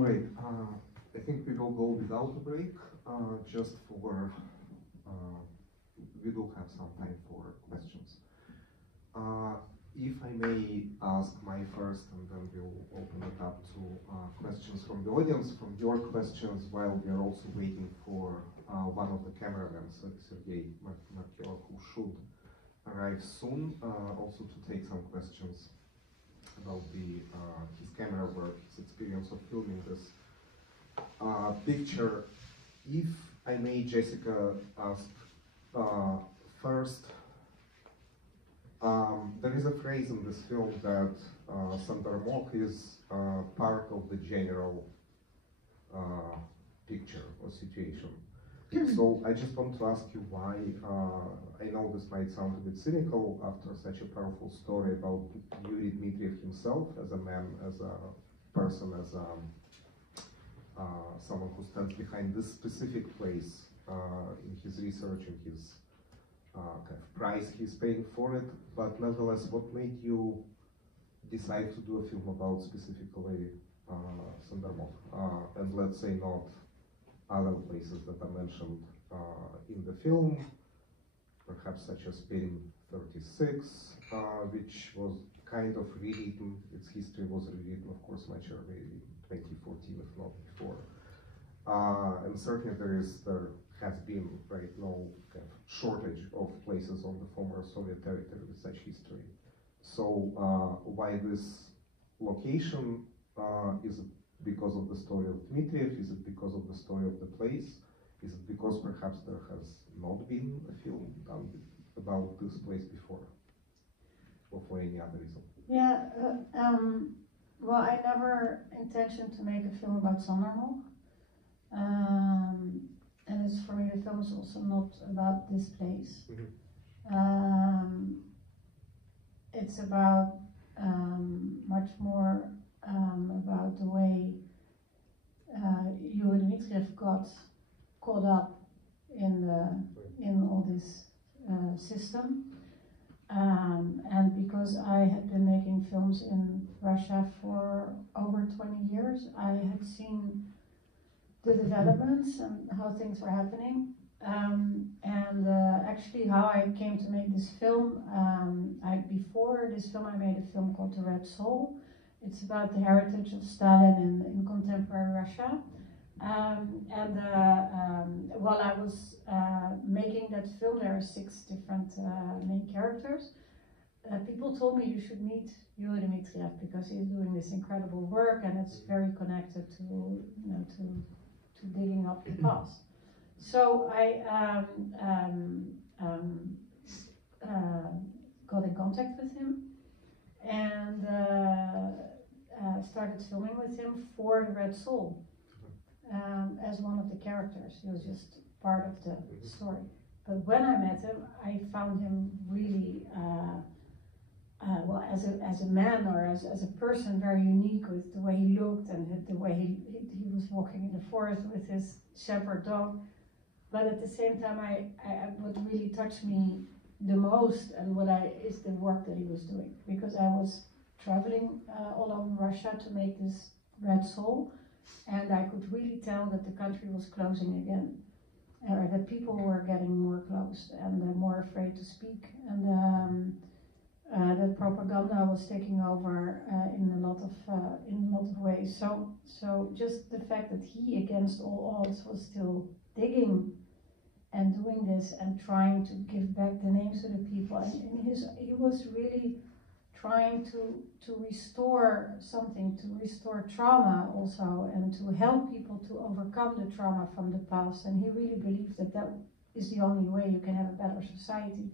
All right, I think we will go without a break, just for, we will have some time for questions. If I may ask my first, and then we'll open it up to questions from the audience, from your questions, while we are also waiting for one of the cameramen, Sergei Markio, who should arrive soon, also to take some questions about his camera work, his experience of filming this picture. If I may, Jessica, ask first, there is a phrase in this film that Sandarmokh is part of the general picture or situation. So I just want to ask you why. I know this might sound a bit cynical after such a powerful story about Yuri Dmitriev himself as a man, as a person, as someone who stands behind this specific place in his research and his kind of price he's paying for it. But nevertheless, what made you decide to do a film about specifically Sandarmokh, and let's say not other places that are mentioned in the film, perhaps such as Perin 36, which was kind of rewritten, its history was rewritten, of course, much earlier in 2014, if not before. And certainly there has been, right, no kind of shortage of places on the former Soviet territory with such history. So why this location? Is it because of the story of Dmitriev? Is it because of the story of the place? Is it because perhaps there has not been a film done about this place before? Or for any other reason? Yeah, well, I never intentioned to make a film about Sandarmokh. And it's for me, the film is also not about this place. Mm-hmm. It's about much more about the way Yuri Dmitriev got caught up in all this system, and because I had been making films in Russia for over 20 years, I had seen the developments and how things were happening, and actually how I came to make this film. Before this film, I made a film called The Red Soul. It's about the heritage of Stalin in contemporary Russia. While I was making that film, there are 6 different main characters. People told me you should meet Yuri Dmitriev because he's doing this incredible work, and it's very connected to to digging up the past. So I got in contact with him and started filming with him for The Red Soul as one of the characters. He was just part of the story. But when I met him, I found him really, well, as a man or as a person, very unique with the way he looked and the way he was walking in the forest with his shepherd dog. But at the same time, what really touched me the most and is the work that he was doing, because I was traveling all over Russia to make this Red Soul, and I could really tell that the country was closing again, or that people were getting more closed and more afraid to speak, and that propaganda was taking over in a lot of ways. So just the fact that he, against all odds, was still digging and doing this and trying to give back the names to the people, and he was really trying to restore something, to restore trauma also, and to help people to overcome the trauma from the past. And he really believed that that is the only way you can have a better society.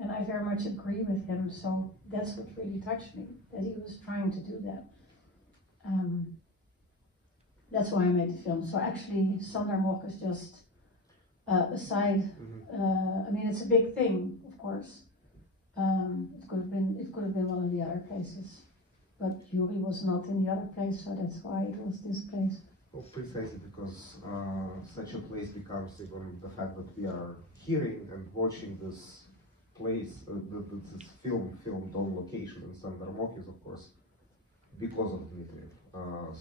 And I very much agree with him, so that's what really touched me, that he was trying to do that. That's why I made the film. So actually, Sandarmokh is just a side. I mean, it's a big thing, of course. It could have been one of the other places, but Yuri was not in the other place, so that's why it was this place. Well, precisely because such a place becomes even the fact that we are hearing and watching this place, this film filmed on location in Sandarmokh is of course because of Dmitriev.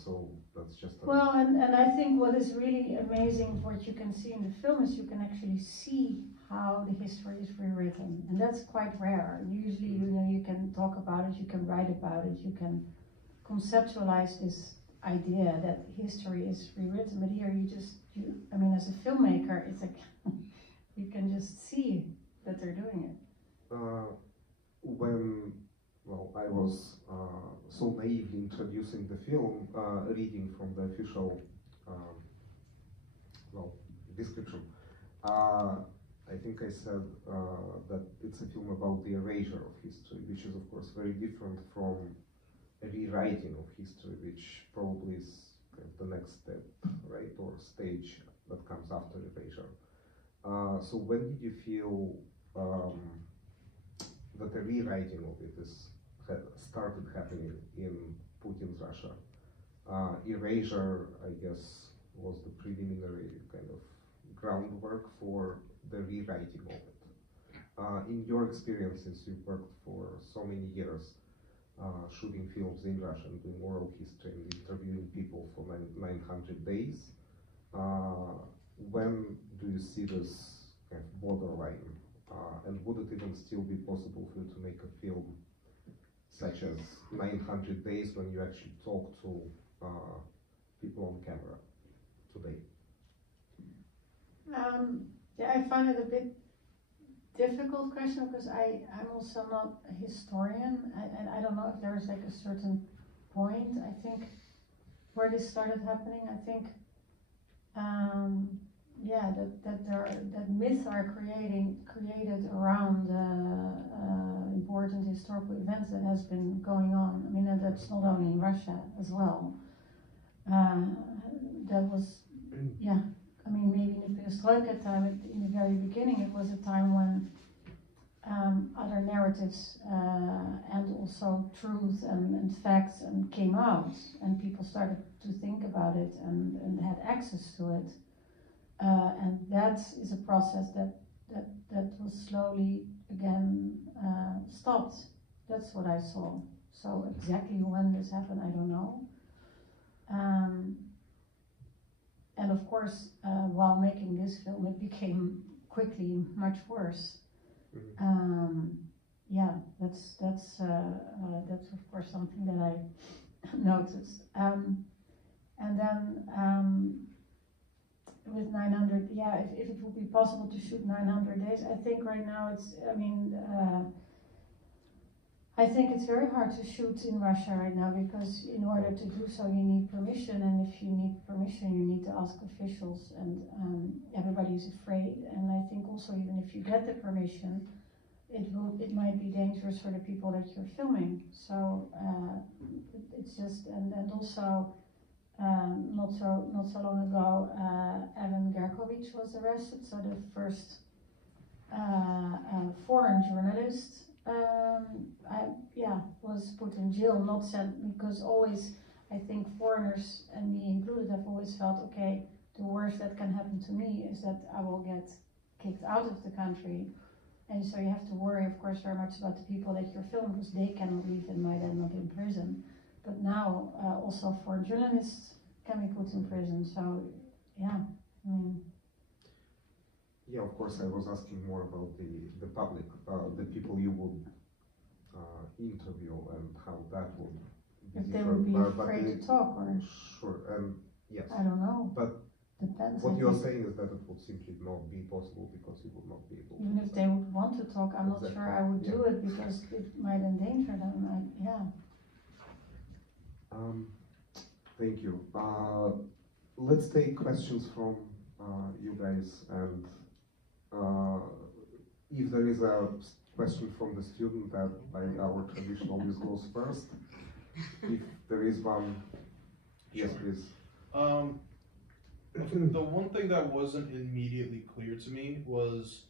So that's just well, and I think what is really amazing, what you can see in the film, is you can actually see how the history is rewritten, and that's quite rare. Usually, you can talk about it, you can write about it, you can conceptualize this idea that history is rewritten, but here I mean, as a filmmaker, it's like you can just see that they're doing it. When I was so naively introducing the film, reading from the official description, I think I said that it's a film about the erasure of history, which is of course very different from a rewriting of history, which probably is kind of the next step, right, or stage that comes after erasure. So when did you feel that the rewriting of it started happening in Putin's Russia? Erasure, I guess, was the preliminary kind of groundwork for the rewriting of it. In your experience, since you've worked for so many years shooting films in Russia and doing oral history and interviewing people for 900 days, when do you see this kind of borderline? And would it even still be possible for you to make a film such as 900 days when you actually talk to people on camera today? Yeah, I find it a bit difficult question because I'm also not a historian, and I don't know if there's like a certain point, I think, where this started happening. I think yeah, that myths are created around important historical events that has been going on. I mean, and that's not only in Russia as well. That was, yeah. I mean, maybe in the perestroika time, in the very beginning, it was a time when other narratives and also truth and facts came out, and people started to think about it and had access to it. And that is a process that was slowly again stopped. That's what I saw. So exactly when this happened, I don't know. And of course, while making this film, it became quickly much worse. Yeah, that's of course something that I noticed. And then with 900, yeah, if it would be possible to shoot 900 days, I think right now it's, I think it's very hard to shoot in Russia right now because in order to do so you need permission, and if you need permission you need to ask officials, and everybody's afraid. And I think also even if you get the permission, it might be dangerous for the people that you're filming. So it's just, and also not so long ago, Evan Gerkovich was arrested. So the first foreign journalist was put in jail, not sent, because always, I think foreigners, and me included, have always felt, okay, the worst that can happen to me is that I will get kicked out of the country. And so you have to worry, of course, very much about the people that you're filming, because they cannot leave and might end up in prison. But now also foreign journalists can be put in prison. So yeah, I mean. Yeah, of course, I was asking more about the public, the people you would interview and how that would be if different. They would be afraid to talk, or? Sure, and yes. I don't know. But depends. What you're saying is that it would simply not be possible because you would not be able even to. If they would want to talk, I'm not sure I would do it because it might endanger them. Thank you. Let's take questions from you guys, and if there is a question from the student, that by our tradition always goes first. If there is one, yes, please. The one thing that wasn't immediately clear to me was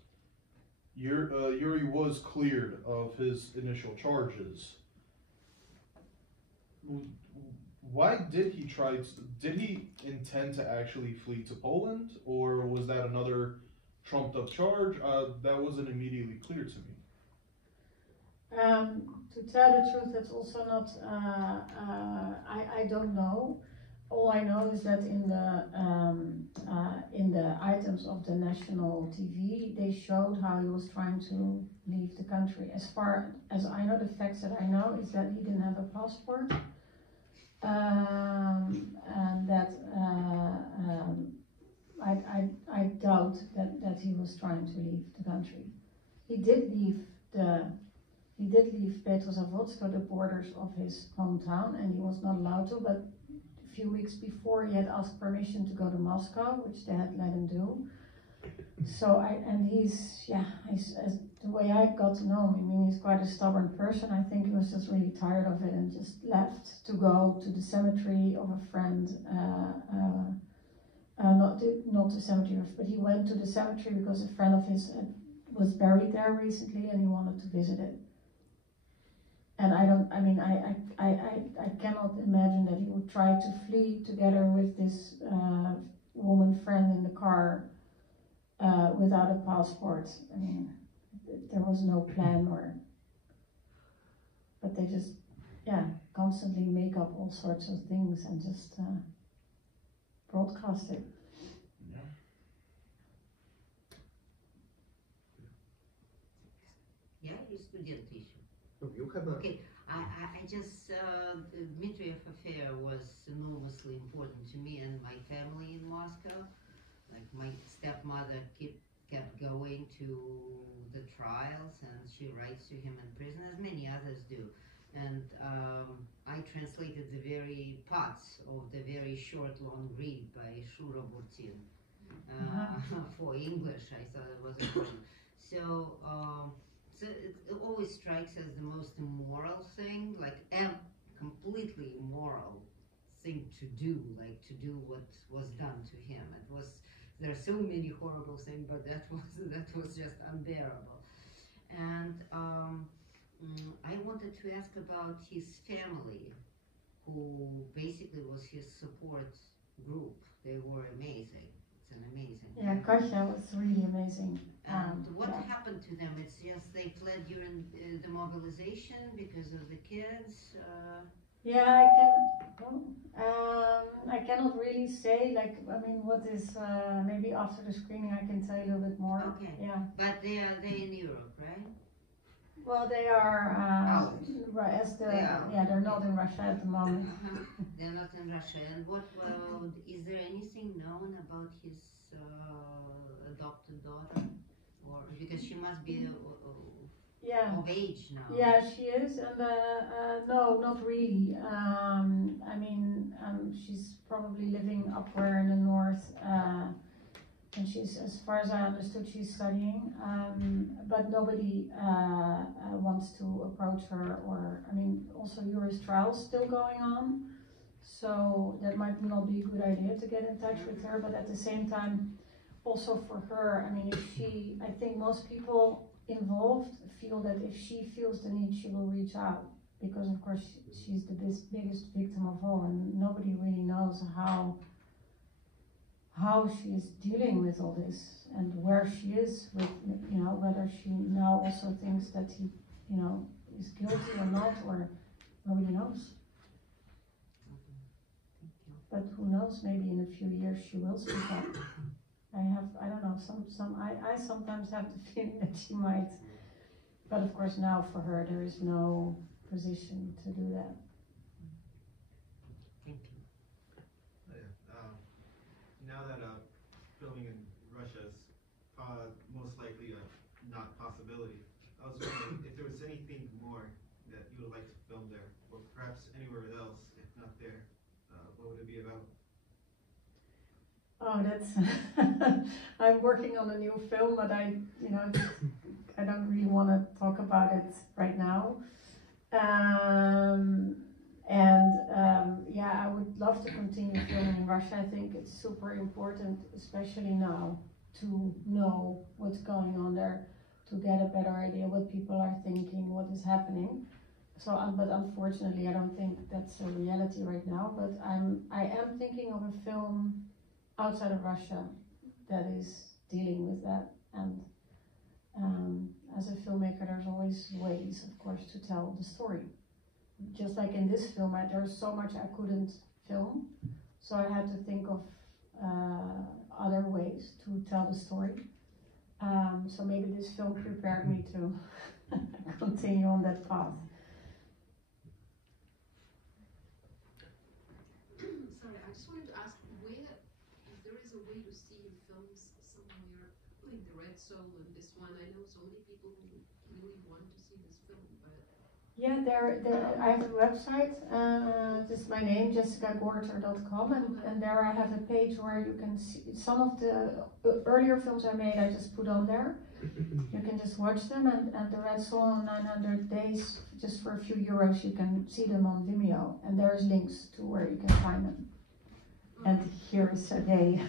Yuri was cleared of his initial charges. Why did he did he intend to actually flee to Poland, or was that another trumped up charge? That wasn't immediately clear to me. To tell the truth, that's also not, I don't know. All I know is that in the items of the national TV, they showed how he was trying to leave the country. As far as I know, the facts that I know is that he didn't have a passport, and that I doubt that he was trying to leave the country. He did leave Petrozavodsk, the borders of his hometown, and he was not allowed to, but a few weeks before he had asked permission to go to Moscow, which they had let him do. So he's as the way I got to know him, I mean, he's quite a stubborn person. I think he was just really tired of it and just left to go to the cemetery of a friend, not the cemetery, but he went to the cemetery because a friend of his was buried there recently and he wanted to visit it. And I cannot imagine that he would try to flee together with this woman friend in the car without a passport. I mean, there was no plan, but they just, constantly make up all sorts of things and just broadcast it. Yeah, you student issue. You have a... Okay, I just, Dmitriev Affair was enormously important to me and my family in Moscow. Like my stepmother kept going to the trials and she writes to him in prison, as many others do. And I translated the very parts of the very short long read by Shura Burtin for English. I thought it was important. So, so it always strikes as the most immoral thing, like completely immoral thing to do, like to do what was done to him. There are so many horrible things, but that was just unbearable. And I wanted to ask about his family, who basically was his support group. They were amazing. It's an amazing. Yeah, Katja was really amazing. And what happened to them? It's just they fled during the mobilization because of the kids. Yeah, I cannot really say. Like, I mean, what is maybe after the screening I can tell you a little bit more. Okay. Yeah. But they're in Europe, right? Well, they are they're not in Russia at the moment. They're not in Russia. And what is there anything known about his adopted daughter, or because she must be of age now? Yeah, she is, and no, not really. I mean, she's probably living up where in the north. And she's, as far as I understood, she's studying, but nobody wants to approach her, or, I mean, also Yuri's trial's still going on, so that might not be a good idea to get in touch with her, but at the same time, also for her, I mean, I think most people involved feel that if she feels the need, she will reach out, because of course she's the biggest victim of all, and nobody really knows how she is dealing with all this and where she is with, whether she now also thinks that he, is guilty or not, or nobody knows. But who knows, maybe in a few years she will speak up. I don't know, I sometimes have the feeling that she might, but of course now for her there is no position to do that. Now that filming in Russia is most likely a not possibility, I was wondering if there was anything more that you would like to film there, or perhaps anywhere else, if not there. What would it be about? Oh, that's I'm working on a new film, but I don't really want to talk about it right now. I would love to continue filming in Russia. I think it's super important, especially now, to know what's going on there, to get a better idea what people are thinking, what is happening. So, but unfortunately, I don't think that's a reality right now. But I am thinking of a film outside of Russia that is dealing with that, and As a filmmaker, there's always ways, of course, to tell the story. Just like in this film, there's so much I couldn't film, so I had to think of other ways to tell the story. So maybe this film prepared me to continue on that path. Sorry, I just wanted to ask where, if there is a way to see films somewhere like The Red Soul and this one. I know so many people who really want to see this film, but Yeah, I have a website, just my name, jessicagorter.com, and there I have a page where you can see some of the earlier films I made. I just put on there. You can just watch them, and The Red Soul in 900 Days, just for a few euros, you can see them on Vimeo, and there's links to where you can find them. And here is Sergei.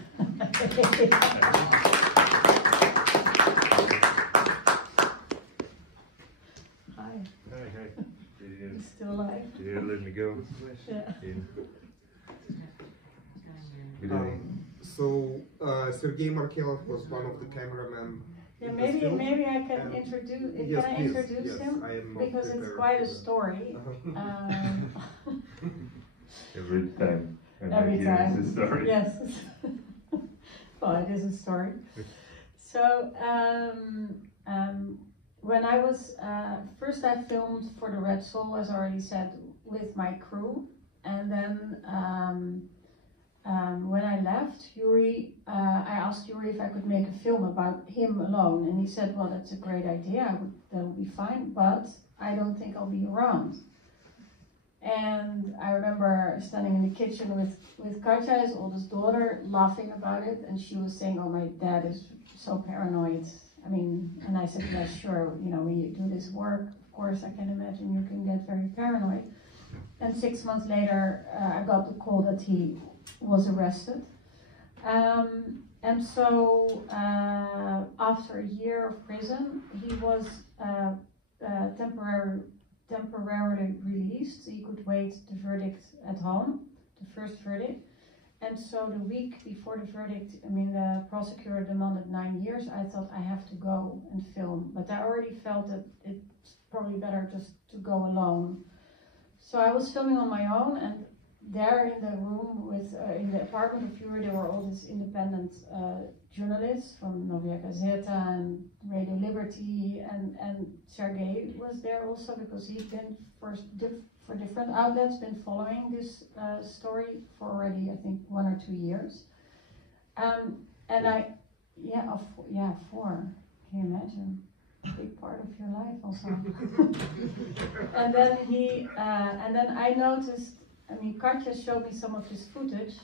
Hi. Hi. You're still alive? Yeah, let me go. Yeah. In. So Sergei Markelov was one of the cameramen. Yeah, in this film. maybe I can introduce. Yes, can I please. introduce Yes, him? I am not Because it's prepared quite for a that. story. Every time. Every time. It's a story. Yes. Well, it is a story. So when I was first, I filmed for The Red Soul, as I already said, with my crew, and then when I left, Yuri, I asked Yuri if I could make a film about him alone, and he said, "Well, that's a great idea. That would be fine, but I don't think I'll be around." And I remember standing in the kitchen with Katja, his oldest daughter, laughing about it, and she was saying, "Oh, my dad is so paranoid." I mean, and I said, "Yeah, sure. You know, when you do this work, of course, I can imagine you can get very paranoid." And 6 months later, I got the call that he was arrested. And so after a year of prison, he was temporarily released. He could wait the verdict at home, the first verdict. And so the week before the verdict, I mean, the prosecutor demanded 9 years. I thought I have to go and film, but I already felt that it's probably better just to go alone. So I was filming on my own, and there in the room with, in the apartment of Yuri, there were all these independent journalists from Novaya Gazeta and Radio Liberty, and Sergei was there also because he'd been for different outlets been following this story for already, I think, 1 or 2 years. And four. Can you imagine? A big part of your life also. And then I noticed. I mean, Katja showed me some of his footage,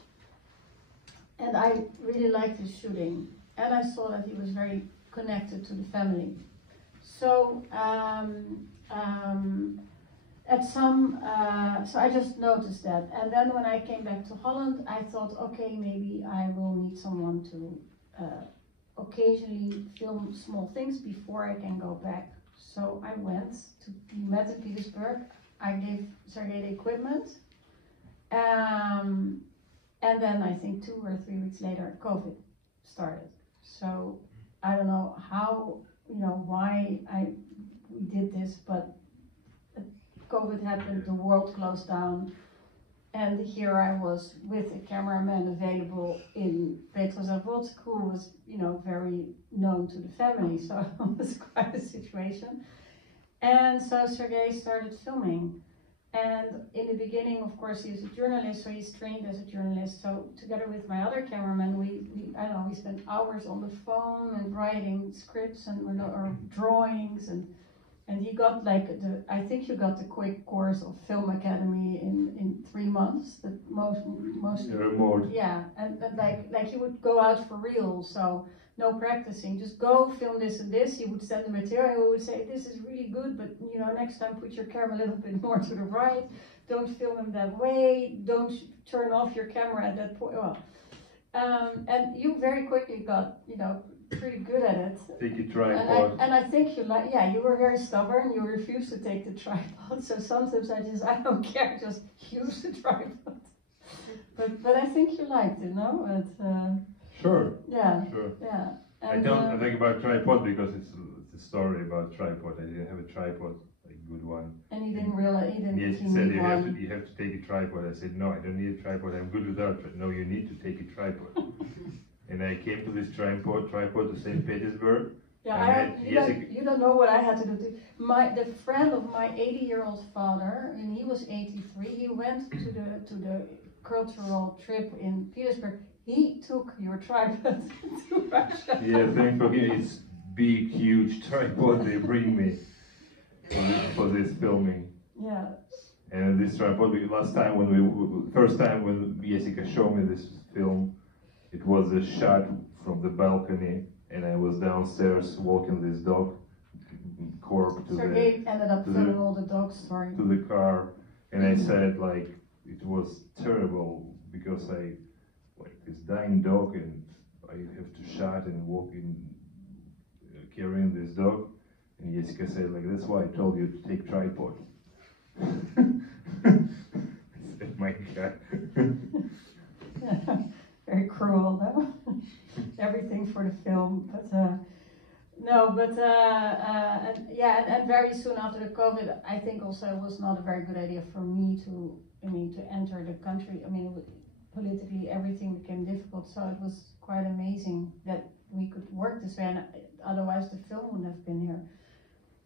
and I really liked his shooting, and I saw that he was very connected to the family. So so I just noticed that, and then when I came back to Holland, I thought, okay, maybe I will need someone to occasionally film small things before I can go back. So I went to met in Petersburg. I gave Sergei the equipment. And then I think 2 or 3 weeks later, COVID started. So I don't know how, why we did this, but COVID happened, the world closed down, and here I was with a cameraman available in Petrozavodsk, who was, very known to the family, so it was quite a situation. And so Sergei started filming. And in the beginning, of course, he's a journalist, so he's trained as a journalist. So together with my other cameraman, we spent hours on the phone and writing scripts or drawings, and he got I think you got the quick course of Film Academy in 3 months. The most Remote. yeah, and like he would go out for real, so no practicing, just go film this and this. He would send the material, he would say, this is really good, but next time put your camera a little bit more to the right, don't film him that way, don't turn off your camera at that point. Well, and you very quickly got, pretty good at it. Take a tripod. And I think you were very stubborn, you refused to take the tripod, so sometimes I don't care, just use the tripod. But I think you liked it, no? Sure. Yeah. Sure. Yeah. I And, don't think about tripod because it's the the story about tripod. I didn't have a tripod, like good one. And he didn't realize, he didn't Yes, think he said need you one. have to take a tripod. I said no, I don't need a tripod. I'm good without it. No, you need to take a tripod. And I came to this tripod to St. Petersburg. Yeah, Jessica. you don't know what I had to do. The friend of my 80-year-old father, and he was 83. He went to the cultural trip in Petersburg. He took your tripod to Russia. Yeah, thanks for giving it's big, huge tripod they bring me for this filming. Yeah. And this tripod, first time when Jessica showed me this film, it was a shot from the balcony, and I was downstairs walking this dog, Cork, Sergei ended up filming all the dog story. to the car, and I said like it was terrible because I like this dying dog, and I have to shot and walk in carrying this dog, and Jessica said like that's why I told you to take tripod. I said, my God. Very cruel, though. Everything for the film, but and very soon after the COVID, I think also it was not a very good idea for me to enter the country. I mean, politically everything became difficult, so it was quite amazing that we could work this way, and otherwise the film wouldn't have been here.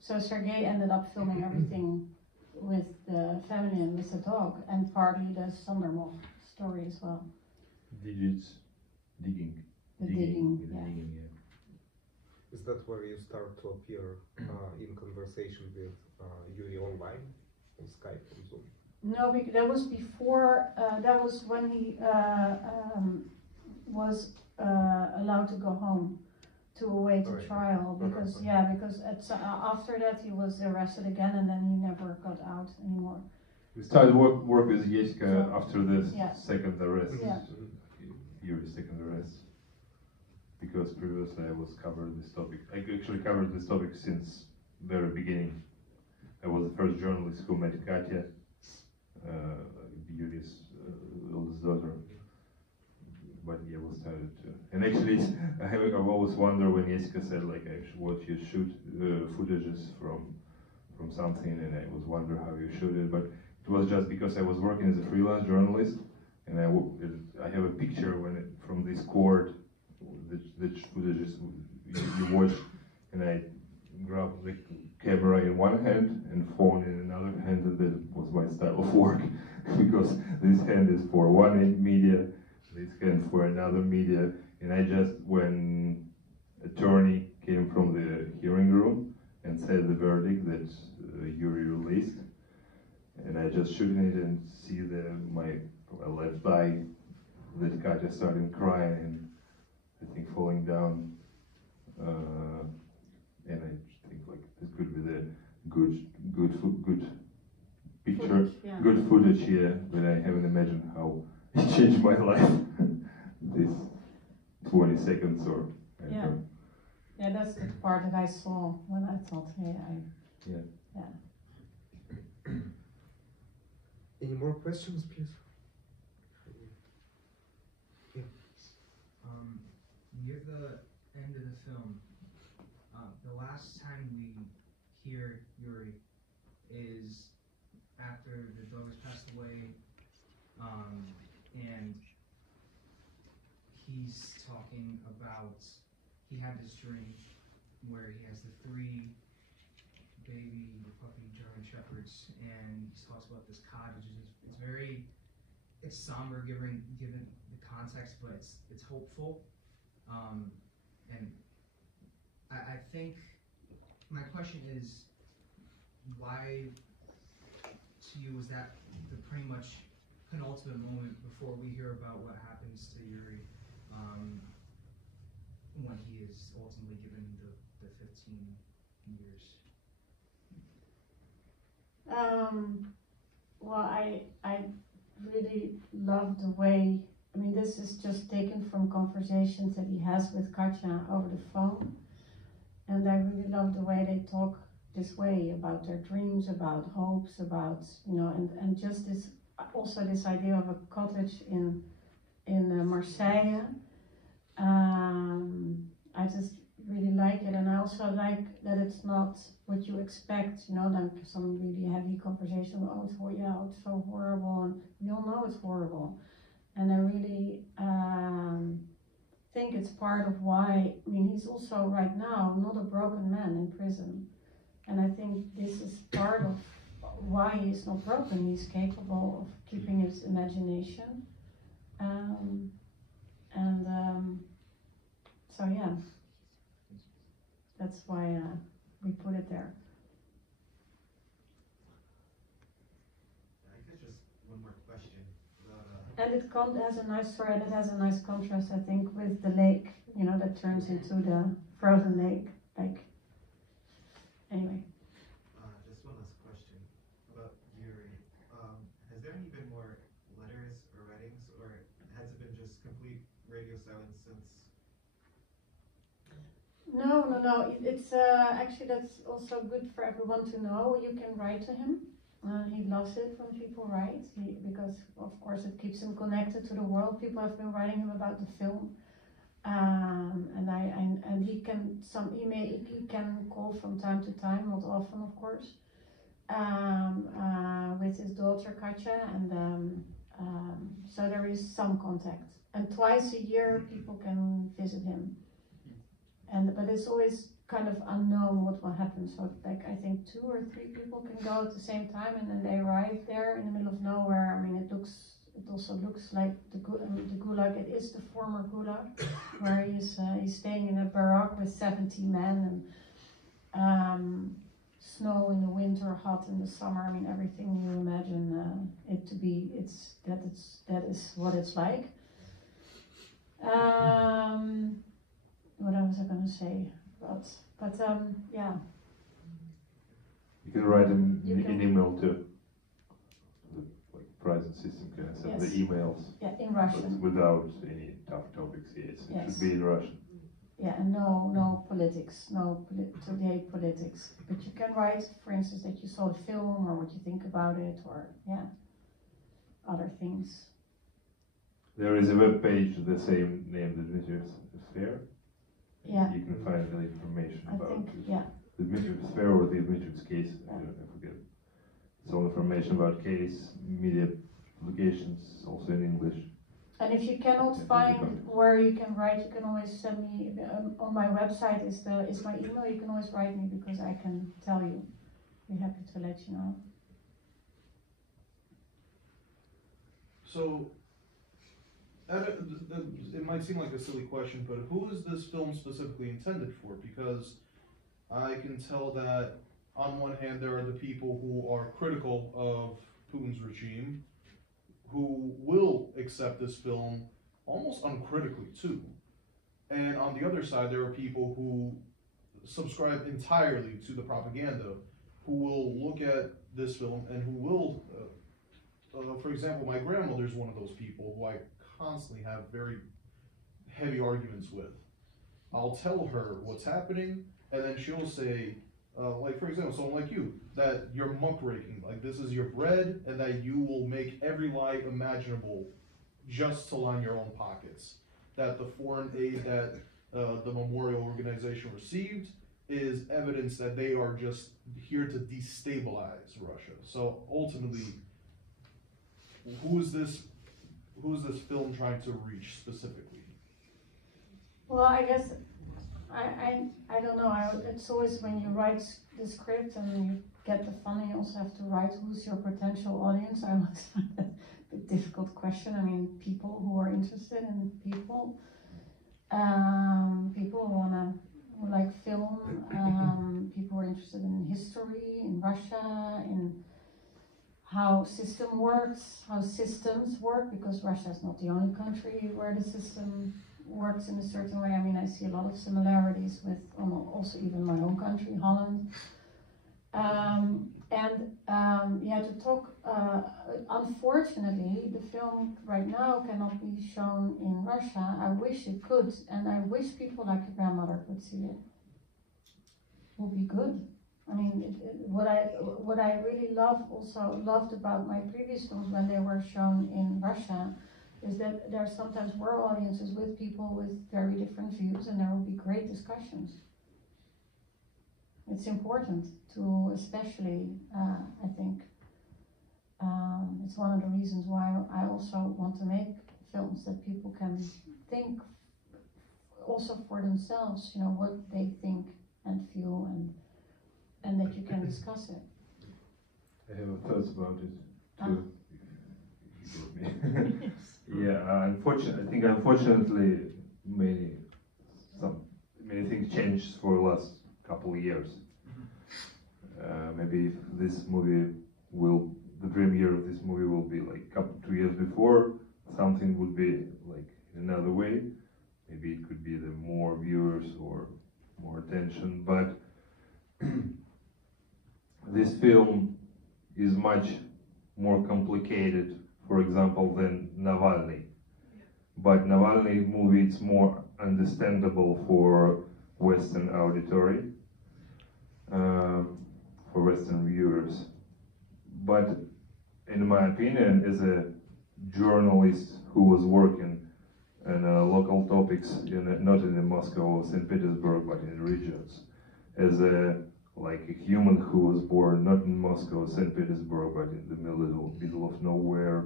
So Sergei ended up filming everything with the family and with the dog, and partly the Sondermov story as well. Digits, digging. The digging, yeah. Is that where you start to appear in conversation with Yuri online, on Skype, on Zoom? No, that was before, that was when he was allowed to go home to await a trial, because after that he was arrested again, and then he never got out anymore. We started work with Jessica after the second arrest, Yeah. Yuri's second arrest, because previously I was covered this topic. I actually covered this topic since very beginning. I was the first journalist who met Katya, Yuri's oldest daughter. But yeah, we started to. And actually, I've always wondered when Jessica said like what you shoot footages from something, and I was wondering how you shoot it. But it was just because I was working as a freelance journalist, and I have a picture from this court, the footages you watch, and I grabbed the camera in one hand and phone in another hand, and that was my style of work, because this hand is for one media, this hand for another media, and I just, when attorney came from the hearing room and said the verdict that Yuri released, and I just shooting it and see my left eye, that Katya started crying and I think falling down, and I think like this could be the good picture, Footage, yeah. good footage here, but I haven't imagined how it changed my life. This 20 seconds or Yeah, that's the part that I saw when I thought, hey, Any more questions, please? Yeah. Near the end of the film, the last time we hear Yuri is after the dog has passed away, and he's talking about, he had this dream where he has the 3 baby puppy German shepherds, and he talks about this cottage. It's somber given the context, but it's hopeful. And I think my question is, why to you was that the pretty much penultimate moment before we hear about what happens to Yuri when he is ultimately given the 15 years? Well, I really love the way, I mean, this is just taken from conversations that he has with Katya over the phone, and I really love the way they talk this way about their dreams, about hopes, about, and just this, also this idea of a cottage in Marseille. I just really like it, and I also like that it's not what you expect, you know, like some really heavy conversation, oh, it's so horrible, and we all know it's horrible. And I really think it's part of why, I mean, he's also right now not a broken man in prison. And I think this is part of why he's not broken. He's capable of keeping his imagination. So yeah, that's why we put it there. I guess just one more question about, And it has a nice story, and it has a nice contrast, I think, with the lake, you know, that turns into the frozen lake. Like, anyway. just one last question about Yuri. Has there been more letters or writings, or has it been just complete radio silence since? No. It's actually, that's also good for everyone to know. You can write to him. He loves it when people write, because of course it keeps him connected to the world. People have been writing him about the film, and he can call from time to time, not often of course, with his daughter Katja, and so there is some contact. And twice a year people can visit him, but it's always kind of unknown what will happen. So like I think 2 or 3 people can go at the same time, and then they arrive there in the middle of nowhere. I mean, it also looks like the gulag. It is the former gulag, where he's staying in a barrack with 70 men, and snow in the winter, hot in the summer. I mean, everything you imagine it to be. That is what it's like. What was I going to say? But yeah. You can write an email to the prison system can send the emails. Yeah, in Russian. Without any tough topics. It should be in Russian. Yeah, and no politics, today politics. But you can write, for instance, that you saw the film or what you think about it, or other things. There is a web page with the same name, the Dmitriev Affair. Yeah. You can find the information about the Dmitriev Affair or the Dmitriev's case. I forget. It's all information about case, media publications, also in English. And if you cannot find where you can write, you can always send me on my website is my email. You can always write me because I can tell you. Be happy to let you know. So, it might seem like a silly question, but who is this film specifically intended for? Because I can tell that on one hand there are the people who are critical of Putin's regime, who will accept this film almost uncritically too. And on the other side there are people who subscribe entirely to the propaganda, who will look at this film and who will, for example, my grandmother's one of those people who I constantly have very heavy arguments with. I'll tell her what's happening, and then she'll say, like for example, someone like you, that you're muckraking, like this is your bread, and that you will make every lie imaginable just to line your own pockets. That the foreign aid that the memorial organization received is evidence that they are just here to destabilize Russia. So ultimately, who is this film trying to reach specifically? Well, I guess I don't know. It's always when you write the script and you get the funding, you also have to write who's your potential audience. I always find that a difficult question. I mean, people who are interested in people who like film, people who are interested in history, in Russia, in how system works, how systems work, because Russia is not the only country where the system works in a certain way. I mean, I see a lot of similarities with also even my own country, Holland. To talk, unfortunately, the film right now cannot be shown in Russia. I wish it could, and I wish people like your grandmother could see it. It would be good. I mean, what I really loved about my previous films when they were shown in Russia is that there sometimes were audiences with people with very different views, and there will be great discussions. it's important to, especially, I think, it's one of the reasons why I also want to make films, that people can think also for themselves, you know, what they think and feel, and that you can discuss it. I have thoughts about it too. If you give me. Yeah, unfortunately, many things changed for the last couple of years. Maybe if this movie the premiere of this movie will be like 2 years before, something would be like another way. Maybe it could be the more viewers or more attention, but this film is much more complicated, for example, than Navalny. But Navalny movie is more understandable for Western auditory, for Western viewers. But in my opinion, as a journalist who was working on local topics, not in Moscow or St. Petersburg, but in regions, as a human who was born not in Moscow or St. Petersburg, but in the middle of nowhere,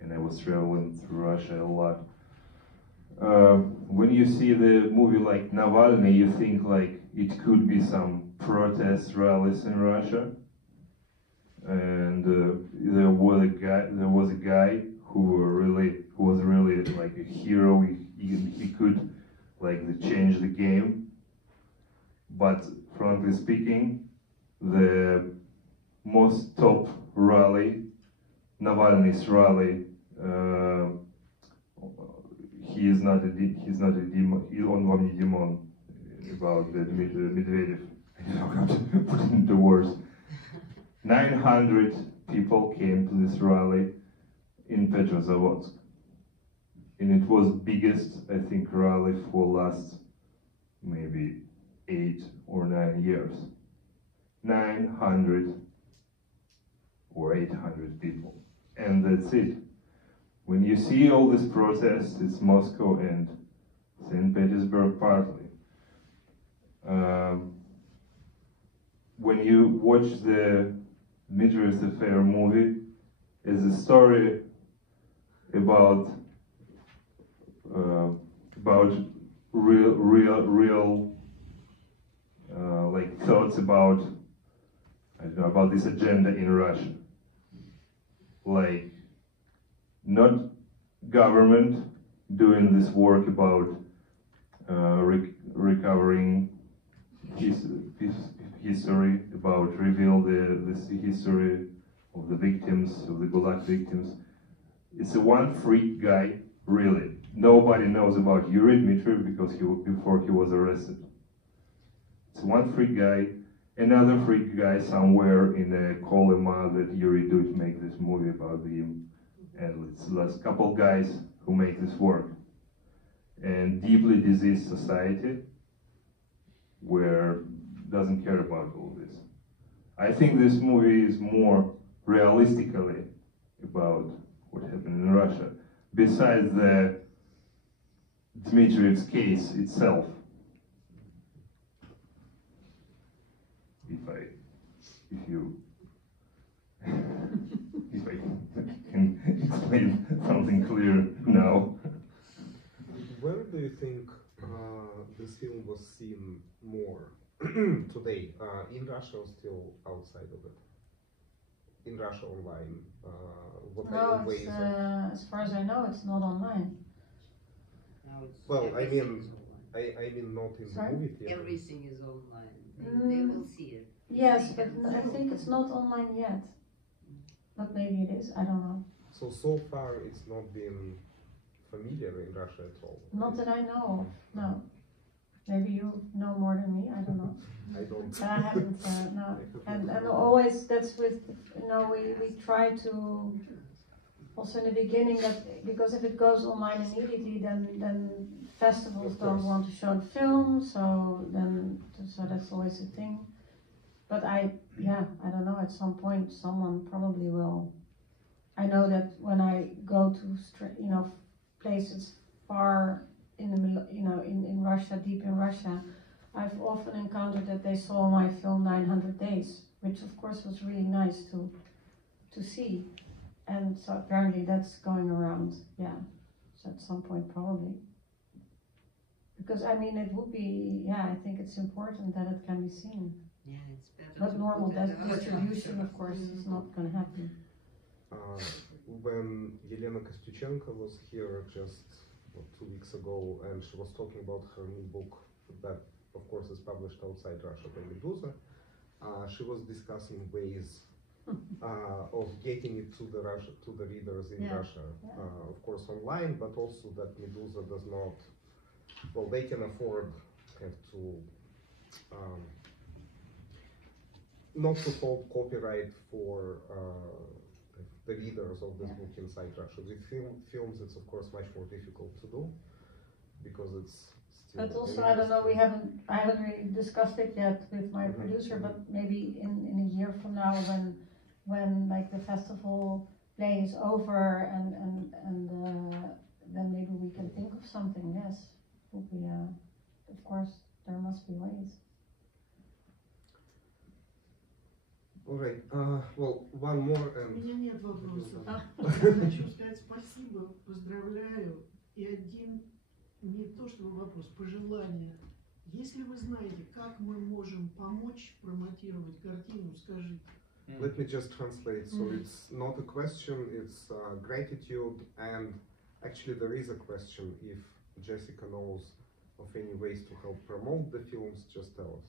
and I was traveling through Russia a lot. When you see the movie like Navalny, you think like it could be some protest rallies in Russia, and there was a guy who was really like a hero. He could change the game, but frankly speaking, the most top rally, Navalny's rally, he's not a demon. He's only demon about the Medvedev. I don't know how to put it into words. 900 people came to this rally in Petrozavodsk, and it was biggest, I think, rally for last maybe 8 or 9 years. 900 or 800 people, and that's it. When you see all this protests, it's Moscow and St. Petersburg partly. When you watch the Dmitriev Affair movie, it's a story about real thoughts about, I don't know, about this agenda in Russia. Like, not government doing this work about recovering history, about reveal the history of the victims, of the Gulag victims. It's a one freak guy, really. Nobody knows about Yuri Dmitriev because before he was arrested. It's one freak guy, another freak guy somewhere in a Kolyma that Yuri Dmitriev make this movie about him, and it's last couple guys who make this work. And deeply diseased society where doesn't care about all this. I think this movie is more realistically about what happened in Russia, besides the Dmitriev's case itself. If I can explain something clear now. Where do you think this film was seen more today? In Russia or still outside of it? In Russia online? What are the ways as far as I know, it's not online. Now it's Well, I everything mean, is online. I mean not in Sorry? the movie theater. Everything is online. They will see it. Yes, but I think it's not online yet. But maybe it is, I don't know. So far it's not been familiar in Russia at all. Not that I know of, no. Maybe you know more than me, I don't know. I don't. But I haven't, no. And always that's with, we try to, also in the beginning, that because if it goes online immediately, then festivals don't want to show the film, so that's always a thing. But I don't know, at some point someone probably will. I know that when I go to, places far in the middle, in Russia, deep in Russia, I've often encountered that they saw my film 900 Days, which of course was really nice to see. And so apparently that's going around, yeah, so at some point probably. Because I mean, it would be, yeah, I think it's important that it can be seen. Yeah, it's better. But normal distribution, of course, is not going to happen. When Yelena Kostyuchenko was here just 2 weeks ago, and she was talking about her new book that, of course, is published outside Russia by Medusa, she was discussing ways of getting it to the readers in Russia, of course online, but also that Medusa does not. Well, they can afford to not to hold copyright for the readers of this book inside Russia. With films, it's of course much more difficult to do because it's still. But also, I don't know. I haven't really discussed it yet with my producer. But maybe in a year from now, when like the festival play is over, and then maybe we can think of something. Yes, would be. Of course, there must be ways. All right. Well, one more. У меня нет вопросов. Хочу сказать спасибо, поздравляю. И один, не то чтобы вопрос, пожелание. Если вы знаете, как мы можем помочь промотировать картину, скажите. Let me just translate. So it's not a question, it's gratitude, and actually there is a question. If Jessica knows of any ways to help promote the films, just tell us.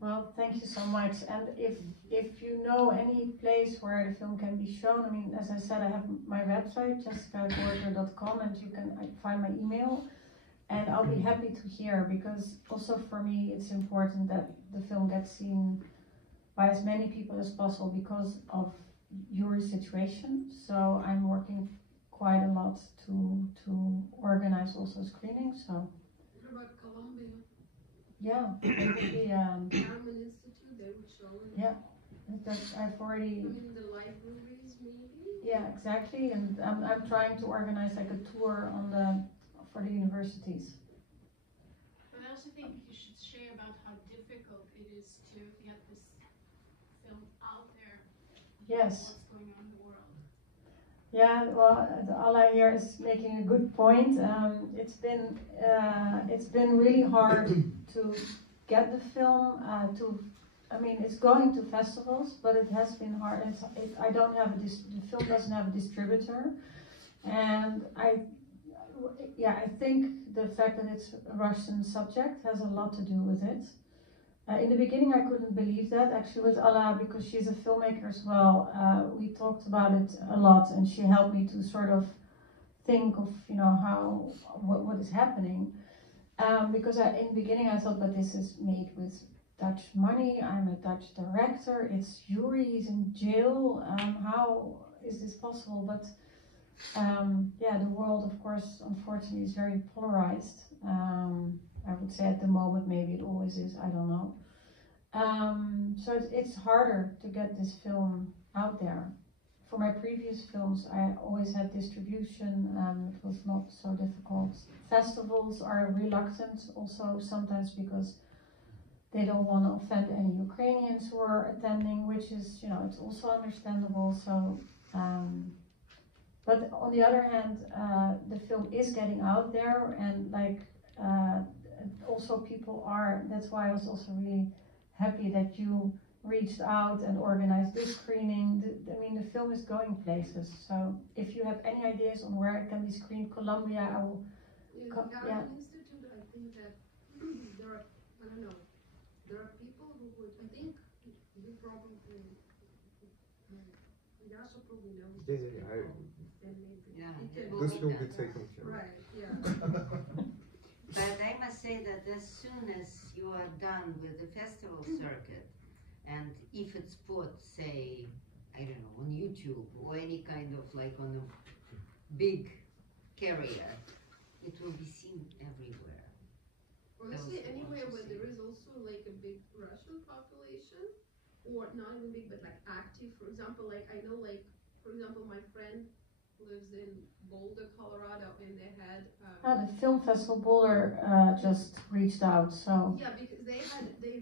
Well, thank you so much. And if you know any place where the film can be shown, I mean, as I said, I have my website, jessicagorter.com, and you can find my email. And I'll be happy to hear, because also for me, it's important that the film gets seen by as many people as possible because of Yuri's situation. So I'm working quite a lot to organize also screenings. So. What about Colombia? Yeah, it would be. Harman Institute, they would show it. Yeah, I've already. I mean, the libraries, maybe. Yeah, exactly, and I'm trying to organize like a tour for the universities. But I also think you should share about how difficult it is to get this film out there. Yes. What's going on in the world. Yeah, well, Allah here is making a good point. It's been really hard to get the film I mean, it's going to festivals, but it has been hard. The film doesn't have a distributor, and I think the fact that it's a Russian subject has a lot to do with it. In the beginning, I couldn't believe that, actually, with Allah, because she's a filmmaker as well. We talked about it a lot, and she helped me to sort of think of, what is happening. Because in the beginning, I thought, but this is made with Dutch money. I'm a Dutch director. It's Yuri, he's in jail. How is this possible? But the world, of course, unfortunately, is very polarized. I would say at the moment, maybe it always is, I don't know. So it's harder to get this film out there. For my previous films, I always had distribution, it was not so difficult. Festivals are reluctant also sometimes because they don't want to offend any Ukrainians who are attending, which is, it's also understandable. So, but on the other hand, the film is getting out there, and also people are, that's why I was also really happy that you reached out and organized this screening. The film is going places, so if you have any ideas on where it can be screened, Colombia, I will. In the Harman Institute, I think that there are, I don't know, there are people who would, I think you probably, Yasha probably knows. This will be taken care of. Right, yeah. But I must say that as soon as you are done with the festival circuit, and if it's put, say, I don't know, on YouTube or any kind of on a big carrier, it will be seen everywhere. Honestly, anywhere where there is also a big Russian population, or not even big, but active. For example, I know, for example, my friend lives in Boulder, Colorado, and they had The film festival Boulder just reached out, so yeah, because they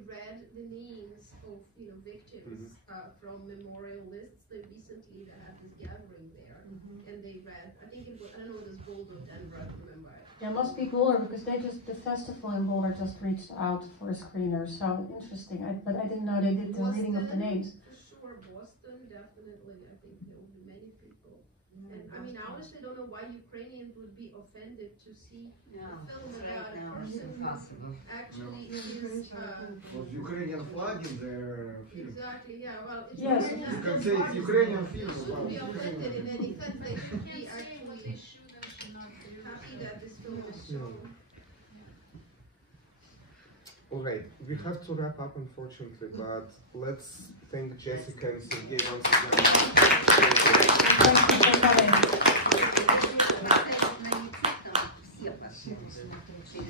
read the names of victims from memorial lists. They recently had this gathering there, and they read. I think it was, I don't know if it was Boulder, Denver. I don't remember. yeah, it must be Boulder because the festival in Boulder just reached out for a screener. So interesting. But I didn't know they did the reading of the names. For sure, Boston definitely. I think there will be many people. And I mean, I honestly don't know why Ukrainians would be offended to see a film about a person who actually is. Because Ukrainian flag in their film. Exactly. Yeah. Well, it's Yes. You can say it's Ukrainian film. They shouldn't be offended in any sense. They should be Can't say what they actually should and should not do. happy that this film is shown. All right, we have to wrap up, unfortunately, but let's thank Jessica and Sergey once again. Thank you for coming. Все пошли, смотрите.